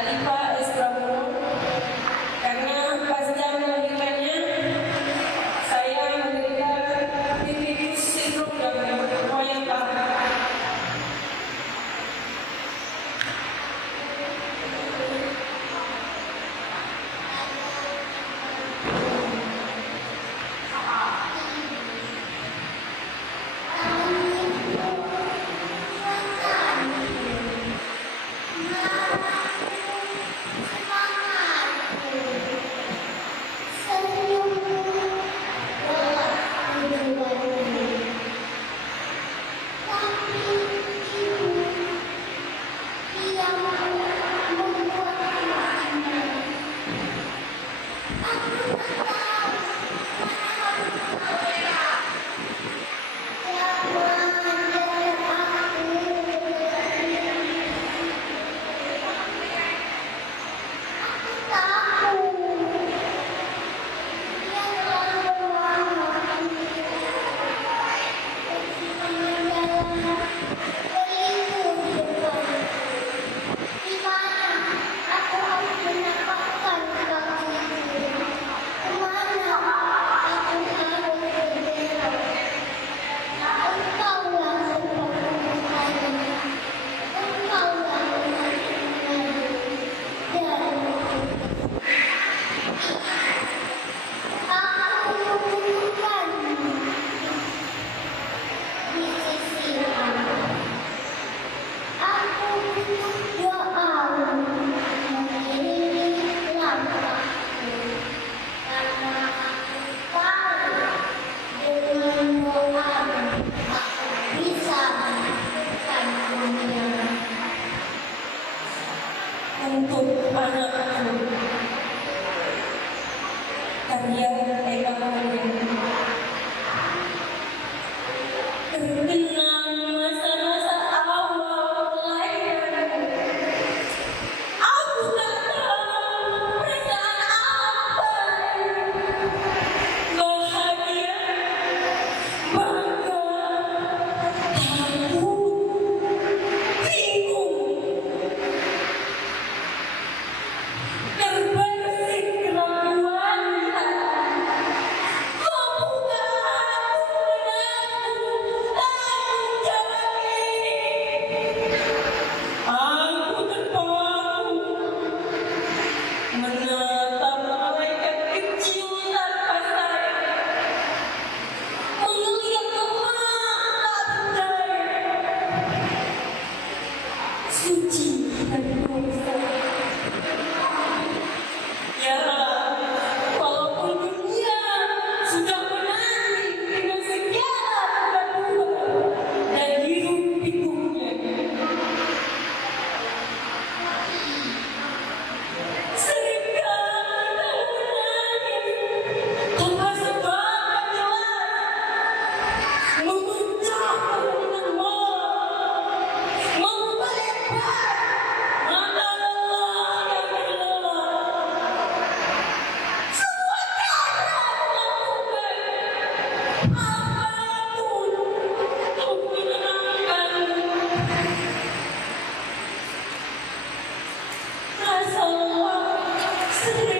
Alifa S. Prabowo, karena pasca melahirkannya saya menderita tinnitus sindrom yang lumayan parah. Untuk anakku, karya Eka Mahardika. Terkenang masa-masa awal kelahiran, aku tak tahu perasaan apa, bahagia, bangga, takut, bingung. Terbersih keraguan, mampukah aku menanggung tanggung jawab ini? Aku terpaku menatap malaikat kecil tanpa sayap, melihat lemak tak berdaya, suci dan dosa. Ya, walaupun dunia sudah menanti dengan segala kegaduhan dan hiruk-pikuknya, seringkali aku menangis tanpa sebab yang jelas, mengucapkan dengan malam, membuka lebar mata lelah yang berlelah. Semua cara melakukan apapun untuk menenangkanmu. Rasa lelah sering